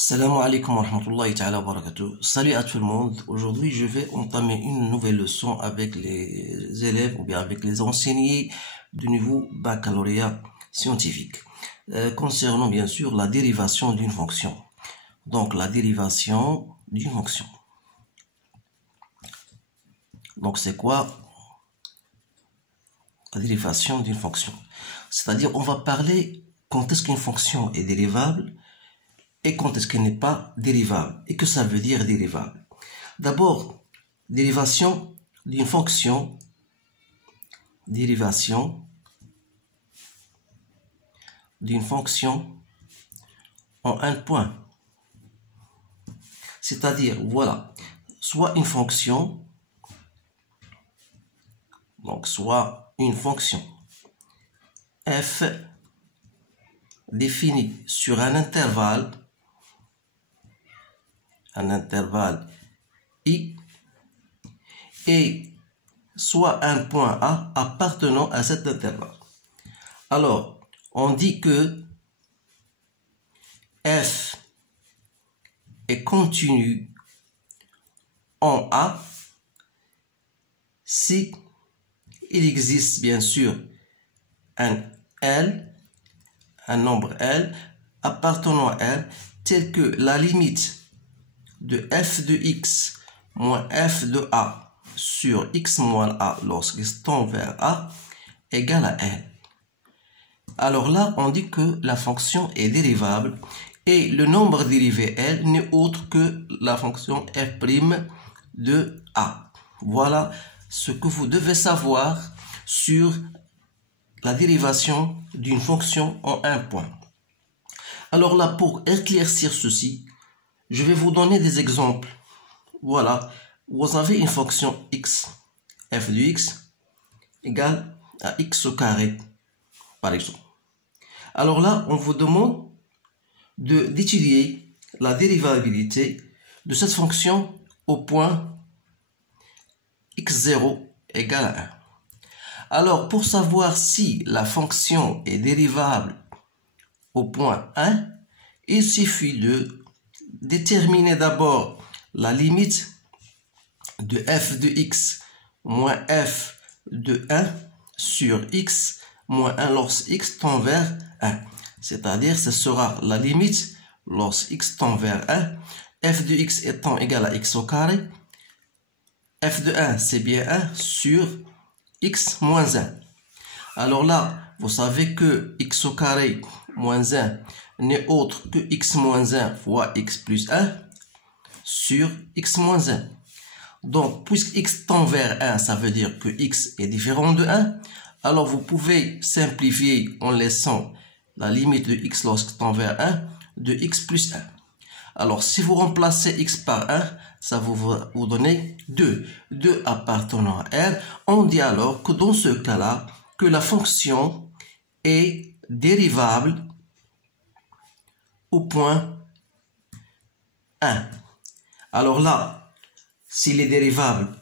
Salam alaikum wa rahmatullahi ta'ala wa barakatuh. Salut à tout le monde. Aujourd'hui, je vais entamer une nouvelle leçon avec les élèves ou bien avec les enseignants du niveau baccalauréat scientifique. Concernant bien sûr la dérivation d'une fonction. Donc la dérivation d'une fonction. Donc c'est quoi la dérivation d'une fonction? C'est-à-dire on va parler quand est-ce qu'une fonction est dérivable et quand est-ce qu'elle n'est pas dérivable. Et que ça veut dire dérivable? D'abord, dérivation d'une fonction, dérivation d'une fonction en un point. C'est-à-dire, voilà, soit une fonction, donc soit une fonction f définie sur un intervalle i et soit un point A appartenant à cet intervalle. Alors, on dit que f est continu en A si il existe bien sûr un L, un nombre L appartenant à L tel que la limite de f de x moins f de a sur x moins a lorsqu'il tend vers a égale à L. Alors là, on dit que la fonction est dérivable et le nombre dérivé L n'est autre que la fonction f' de a. Voilà ce que vous devez savoir sur la dérivation d'une fonction en un point. Alors là, pour éclaircir ceci, je vais vous donner des exemples. Voilà, vous avez une fonction x, f de x égale à x au carré, par exemple. Alors là, on vous demande d'étudier la dérivabilité de cette fonction au point x0 égale à 1. Alors, pour savoir si la fonction est dérivable au point 1, il suffit de déterminer d'abord la limite de f de x moins f de 1 sur x moins 1 lorsque x tend vers 1. C'est-à-dire, ce sera la limite lorsque x tend vers 1, f de x étant égal à x au carré, f de 1 c'est bien 1 sur x moins 1. Alors là, vous savez que x au carré moins 1 n'est autre que x moins 1 fois x plus 1 sur x moins 1. Donc, puisque x tend vers 1, ça veut dire que x est différent de 1. Alors, vous pouvez simplifier en laissant la limite de x lorsque tend vers 1 de x plus 1. Alors, si vous remplacez x par 1, ça va vous donner 2. 2 appartenant à R. On dit alors que dans ce cas-là, que la fonction est dérivable au point 1. Alors là, s'il est dérivable,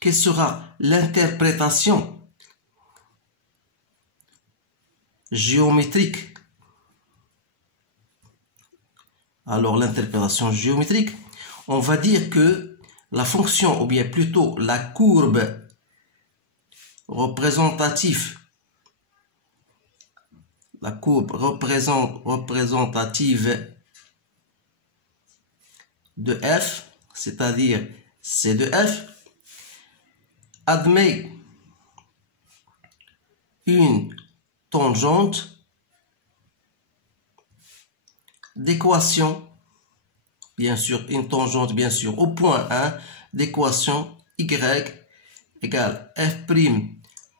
quelle sera l'interprétation géométrique? Alors l'interprétation géométrique, on va dire que la fonction, ou bien plutôt la courbe représentative, de f, c'est-à-dire c de f, admet une tangente d'équation, bien sûr, une tangente, bien sûr, au point 1 d'équation y égale f'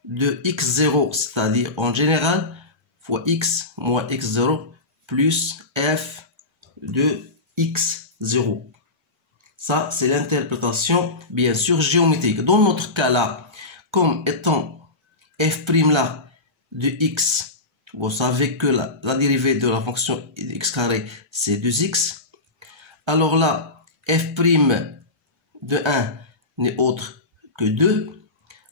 de x0, c'est-à-dire en général, fois x moins x0 plus f de x0. Ça, c'est l'interprétation, bien sûr, géométrique. Dans notre cas là, comme étant f' là de x, vous savez que la dérivée de la fonction x carré, c'est 2x. Alors là, f' de 1 n'est autre que 2.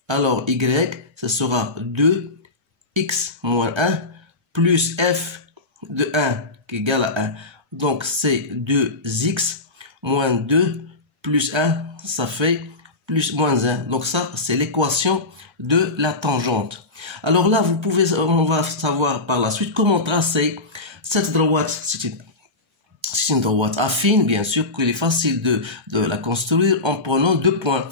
Alors y, ce sera 2x moins 1 plus f de 1 qui est égal à 1 Donc c'est 2x moins 2 plus 1, ça fait plus moins 1. Donc ça, c'est l'équation de la tangente. Alors là, on va savoir par la suite comment tracer cette droite. C'est une droite affine, bien sûr qu'il est facile de la construire en prenant 2 points.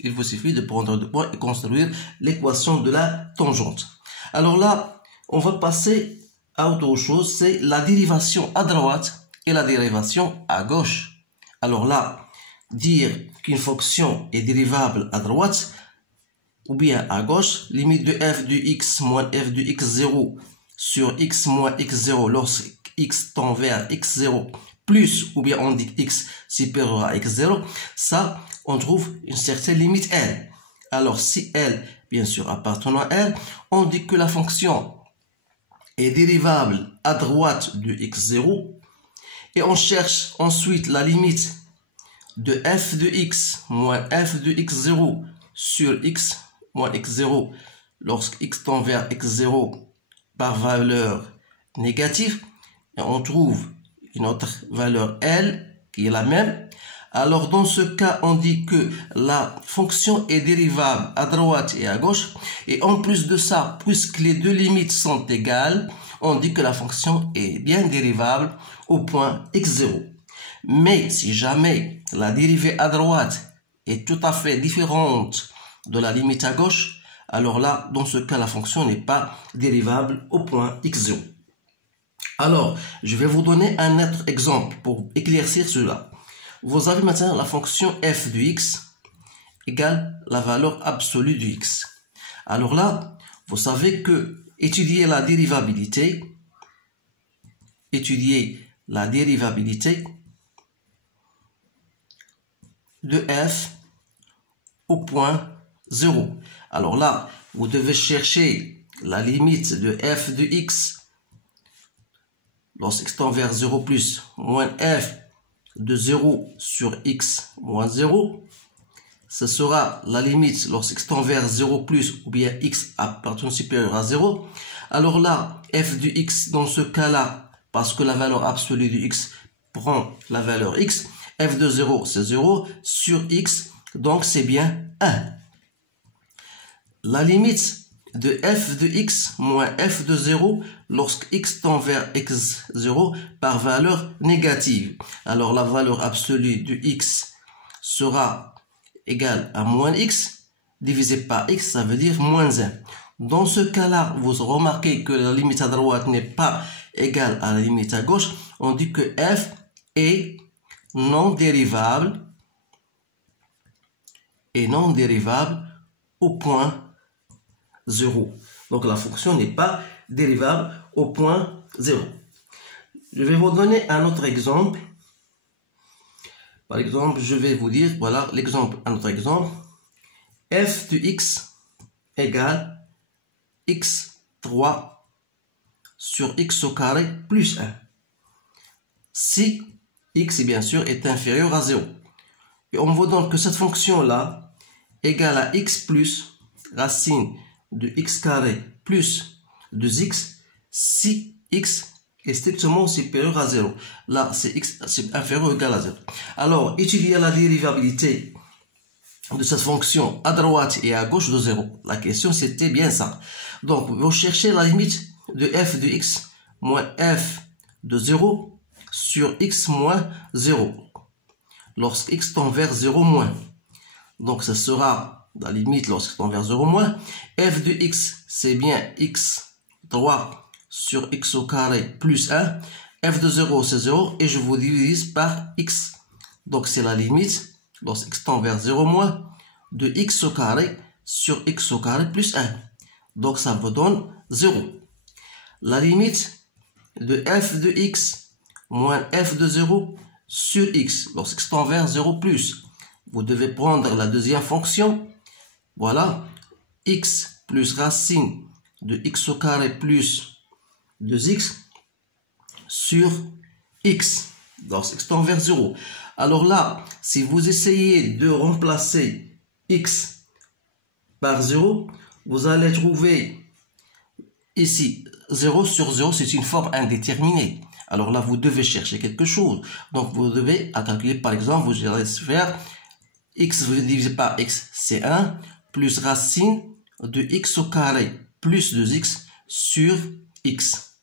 Il vous suffit de prendre 2 points et construire l'équation de la tangente. Alors là, on va passer à autre chose, c'est la dérivation à droite et la dérivation à gauche. Alors là, dire qu'une fonction est dérivable à droite ou bien à gauche, limite de f de x moins f de x0 sur x moins x0 lorsque x tend vers x0 plus, ou bien on dit x supérieur à x0, ça, on trouve une certaine limite L. Alors si L, bien sûr, appartenant à L, on dit que la fonction est dérivable à droite de x0 et on cherche ensuite la limite de f de x moins f de x0 sur x moins x0 lorsque x tend vers x0 par valeur négative, et on trouve une autre valeur L qui est la même. Alors dans ce cas, on dit que la fonction est dérivable à droite et à gauche, et en plus de ça, puisque les deux limites sont égales, on dit que la fonction est bien dérivable au point x0. Mais si jamais la dérivée à droite est tout à fait différente de la limite à gauche, alors là, dans ce cas, la fonction n'est pas dérivable au point x0. Alors, je vais vous donner un autre exemple pour éclaircir cela. Vous avez maintenant la fonction f de x égale la valeur absolue de x. Alors là, vous savez que étudier la dérivabilité de f au point 0. Alors là, vous devez chercher la limite de f de x lorsque x tend vers 0 plus moins f de 0 sur x moins 0. Ce sera la limite lorsque x tend vers 0 plus ou bien x appartenant supérieur à 0. Alors là, f de x dans ce cas-là, parce que la valeur absolue de x prend la valeur x, f de 0 c'est 0 sur x, donc c'est bien 1. La limite de f de x moins f de 0 lorsque x tend vers x0 par valeur négative. Alors la valeur absolue de x sera égale à moins x divisé par x, ça veut dire moins 1. Dans ce cas-là, vous remarquez que la limite à droite n'est pas égale à la limite à gauche. On dit que f est non dérivable au point 0. Donc la fonction n'est pas dérivable au point 0. Je vais vous donner un autre exemple. Par exemple, je vais vous dire, voilà l'exemple, un autre exemple. f de x égale x3 sur x au carré plus 1. Si x, bien sûr, est inférieur à 0. Et on vous donne que cette fonction-là égale à x plus racine de x carré plus 2x si x est strictement supérieur à 0. Là, c'est x c'est inférieur ou égal à 0. Alors, étudier la dérivabilité de cette fonction à droite et à gauche de 0. La question, c'était bien ça. Donc, vous cherchez la limite de f de x moins f de 0 sur x moins 0. Lorsque x tend vers 0 moins. Donc, ce sera la limite lorsque x tend vers 0 moins. F de x, c'est bien x3 sur x au carré plus 1. F de 0, c'est 0. Et je vous divise par x. Donc, c'est la limite lorsque x tend vers 0 moins de x au carré sur x au carré plus 1. Donc, ça vous donne 0. La limite de f de x moins f de 0 sur x, lorsque x tend vers 0 plus, vous devez prendre la deuxième fonction. Voilà, x plus racine de x au carré plus 2x sur x, lorsque x tend vers 0. Alors là, si vous essayez de remplacer x par 0, vous allez trouver ici 0 sur 0, c'est une forme indéterminée. Alors là, vous devez chercher quelque chose. Donc, vous devez calculer, par exemple, vous allez faire x divisé par x, c'est 1, plus racine de x au carré, plus 2x sur x.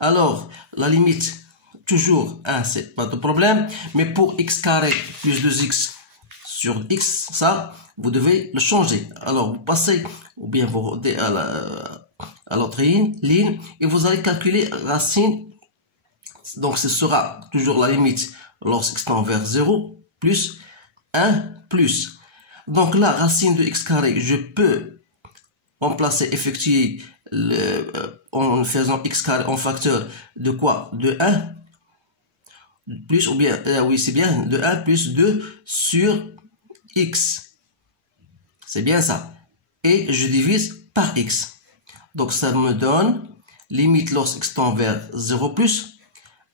Alors, la limite, toujours 1, c'est pas de problème. Mais pour x carré plus 2x sur x, ça, vous devez le changer. Alors, vous passez, ou bien vous rodez à l'autre ligne, et vous allez calculer racine. Donc, ce sera toujours la limite lorsqu'x tend vers 0, plus 1, plus. Donc là, racine de x carré, je peux remplacer, effectuer en faisant x carré en facteur de quoi? De 1, plus, ou bien, oui, c'est bien, de 1 plus 2 sur x. C'est bien ça. Et je divise par x. Donc ça me donne limite lorsqu'x tend vers 0 plus.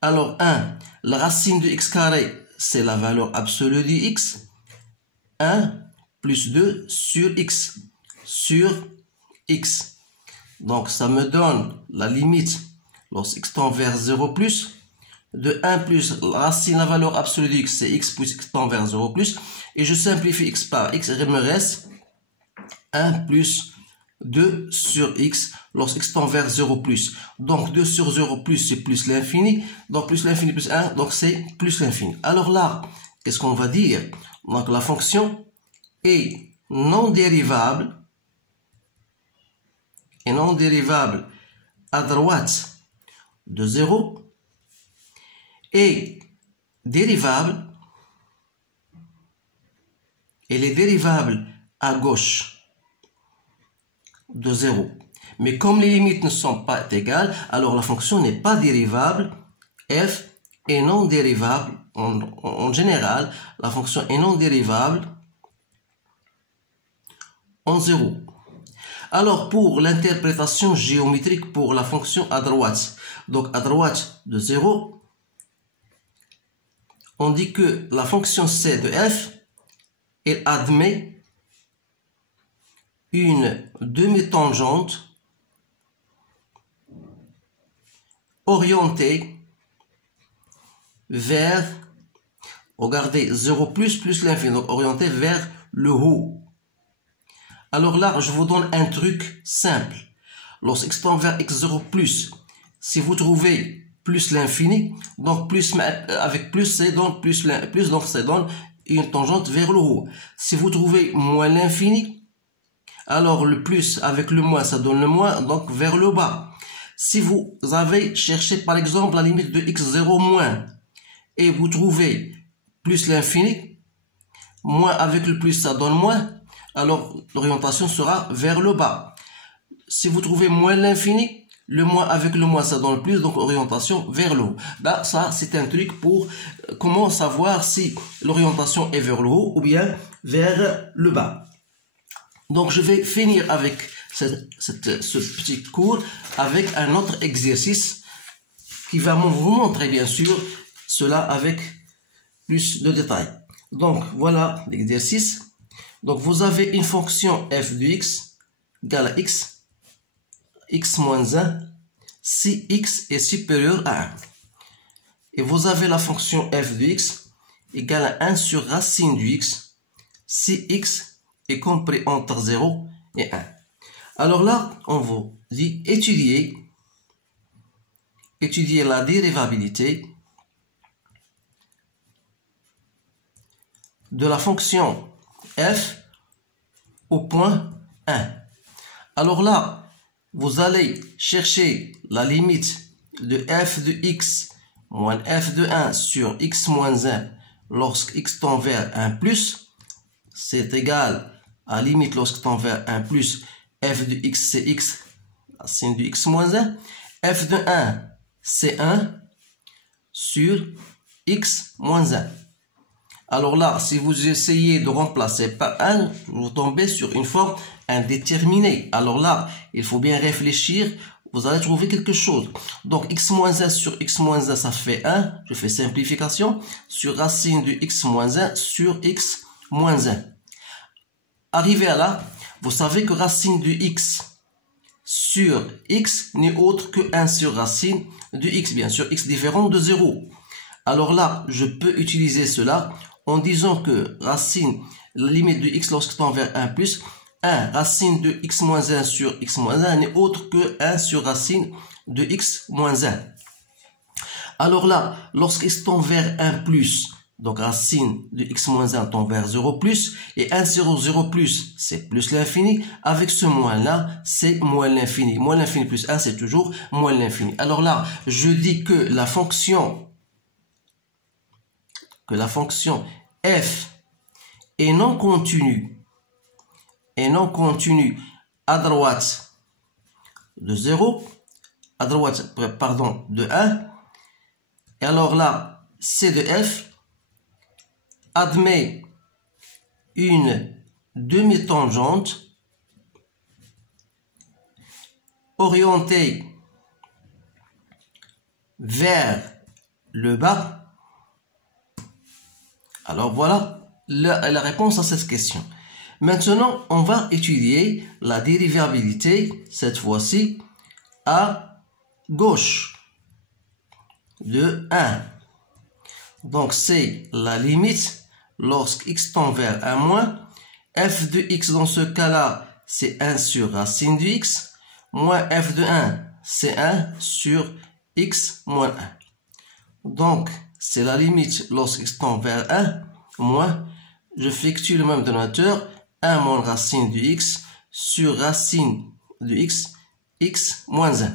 Alors 1, la racine de x carré, c'est la valeur absolue de x. 1 plus 2 sur x. Sur x. Donc ça me donne la limite lorsqu'x tend vers 0 plus. De 1 plus racine, la valeur absolue de x, c'est x plus x tend vers 0 plus. Et je simplifie x par x, et il me reste 1 plus 2 sur x lorsqu'x tend vers 0 plus. Donc 2 sur 0 plus, c'est plus l'infini. Donc plus l'infini plus 1, donc c'est plus l'infini. Alors là, qu'est-ce qu'on va dire? Donc la fonction est non dérivable. Et non dérivable à droite de 0. Et dérivable, elle est dérivable à gauche de 0. Mais comme les limites ne sont pas égales, alors la fonction n'est pas dérivable. F est non dérivable. En général, la fonction est non dérivable en 0. Alors pour l'interprétation géométrique pour la fonction à droite, donc à droite de 0, on dit que la fonction c de f, elle admet une demi-tangente orientée vers, regardez, 0 plus l'infini, donc orientée vers le haut. Alors là, je vous donne un truc simple. Lorsqu'x tend vers x0 plus, si vous trouvez plus l'infini, donc plus avec plus, c'est donc plus, donc ça donne une tangente vers le haut. Si vous trouvez moins l'infini, alors le plus avec le moins, ça donne le moins, donc vers le bas. Si vous avez cherché par exemple la limite de x0 moins, et vous trouvez plus l'infini, moins avec le plus, ça donne moins, alors l'orientation sera vers le bas. Si vous trouvez moins l'infini, le moins avec le moins, ça donne plus, donc orientation vers le haut. Là, ça, c'est un truc pour comment savoir si l'orientation est vers le haut ou bien vers le bas. Donc, je vais finir avec ce petit cours avec un autre exercice qui va vous montrer, bien sûr, cela avec plus de détails. Donc, voilà l'exercice. Donc, vous avez une fonction f de x égale à x moins 1 si x est supérieur à 1. Et vous avez la fonction f de x égale à 1 sur racine du x si x est compris entre 0 et 1. Alors là, on vous dit étudier la dérivabilité de la fonction f au point 1. Alors là, vous allez chercher la limite de f de x moins f de 1 sur x moins 1 lorsque x tend vers 1 plus, c'est égal à limite lorsque tend vers 1 plus, f de x c'est x, racine de x moins 1, f de 1 c'est 1 sur x moins 1. Alors là, si vous essayez de remplacer par 1, vous tombez sur une forme indéterminée. Alors là, il faut bien réfléchir, vous allez trouver quelque chose. Donc, x moins 1 sur x moins 1, ça fait 1. Je fais simplification. Sur racine de x moins 1 sur x moins 1. Arrivé à là, vous savez que racine de x sur x n'est autre que 1 sur racine de x, bien sûr, x différent de 0. Alors là, je peux utiliser cela en disant que racine, la limite de x lorsque tend vers 1 plus 1 racine de x moins 1 sur x moins 1 n'est autre que 1 sur racine de x moins 1. Alors là, lorsque x tend vers 1 plus, donc racine de x moins 1 tend vers 0 plus, et 1 sur 0 plus, c'est plus l'infini. Avec ce moins là, c'est moins l'infini. Moins l'infini plus 1, c'est toujours moins l'infini. Alors là, je dis que la fonction f est non continue à droite de 0, à droite, pardon, de 1. Et alors là, C de f admet une demi-tangente orientée vers le bas. Alors voilà la réponse à cette question. Maintenant, on va étudier la dérivabilité, cette fois-ci, à gauche de 1. Donc, c'est la limite lorsque x tend vers 1 moins. F de x dans ce cas-là, c'est 1 sur racine de x. Moins f de 1, c'est 1 sur x moins 1. Donc, c'est la limite lorsque x tend vers 1 moins. J'effectue le même dénominateur. 1 moins racine de x sur racine de x, x moins 1.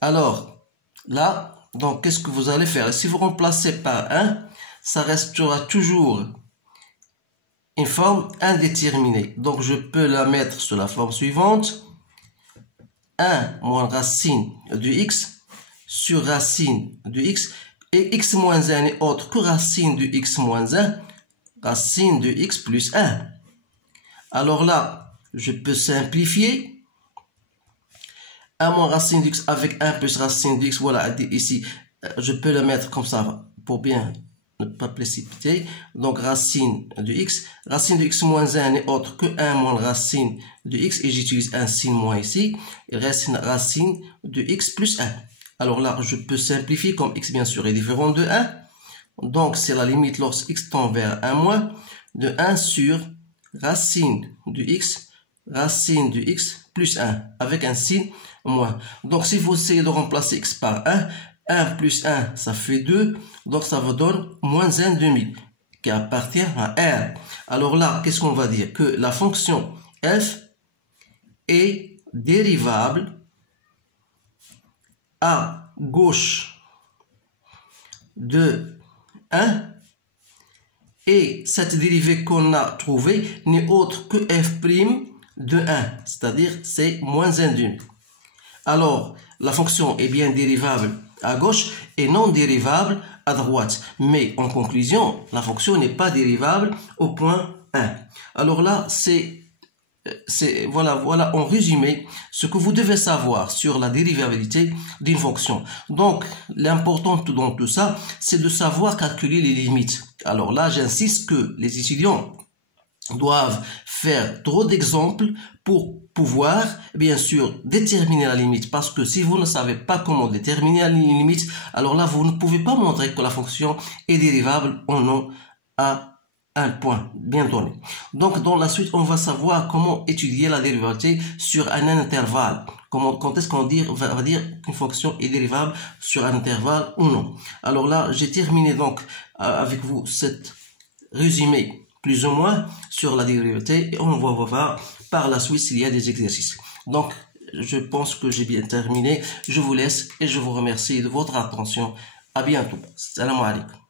Alors, là, donc, qu'est-ce que vous allez faire? Si vous remplacez par 1, ça restera toujours une forme indéterminée. Donc, je peux la mettre sur la forme suivante. 1 moins racine de x sur racine de x. Et x moins 1 n'est autre que racine de x moins 1, racine de x plus 1. Alors là, je peux simplifier. 1 moins racine de x avec 1 plus racine de x, voilà, ici, je peux le mettre comme ça pour bien ne pas précipiter. Donc, racine de x moins 1 n'est autre que 1 moins racine de x, et j'utilise un signe moins ici. Il reste une racine de x plus 1. Alors là, je peux simplifier comme x, bien sûr, est différent de 1. Donc, c'est la limite lorsque x tend vers 1 moins de 1 sur racine de x plus 1 avec un signe moins. Donc, si vous essayez de remplacer x par 1 plus 1, ça fait 2. Donc, ça vous donne moins 1 demi qui appartient à R. Alors là, qu'est-ce qu'on va dire? Que la fonction f est dérivable à gauche de 1. Et cette dérivée qu'on a trouvée n'est autre que f' de 1, c'est-à-dire c'est moins 1 demi. Alors, la fonction est bien dérivable à gauche et non dérivable à droite. Mais en conclusion, la fonction n'est pas dérivable au point 1. Alors là, voilà en résumé ce que vous devez savoir sur la dérivabilité d'une fonction. Donc, l'important dans tout ça, c'est de savoir calculer les limites. Alors là, j'insiste que les étudiants doivent faire trop d'exemples pour pouvoir, bien sûr, déterminer la limite. Parce que si vous ne savez pas comment déterminer la limite, alors là, vous ne pouvez pas montrer que la fonction est dérivable ou non à un point bien donné. Donc, dans la suite, on va savoir comment étudier la dérivabilité sur un intervalle. Quand est-ce qu'on va dire qu'une fonction est dérivable sur un intervalle ou non. Alors là, j'ai terminé donc avec vous cette résumé plus ou moins sur la dérivabilité et on va voir par la suite s'il y a des exercices. Donc, je pense que j'ai bien terminé. Je vous laisse et je vous remercie de votre attention. À bientôt. Salam alaikum.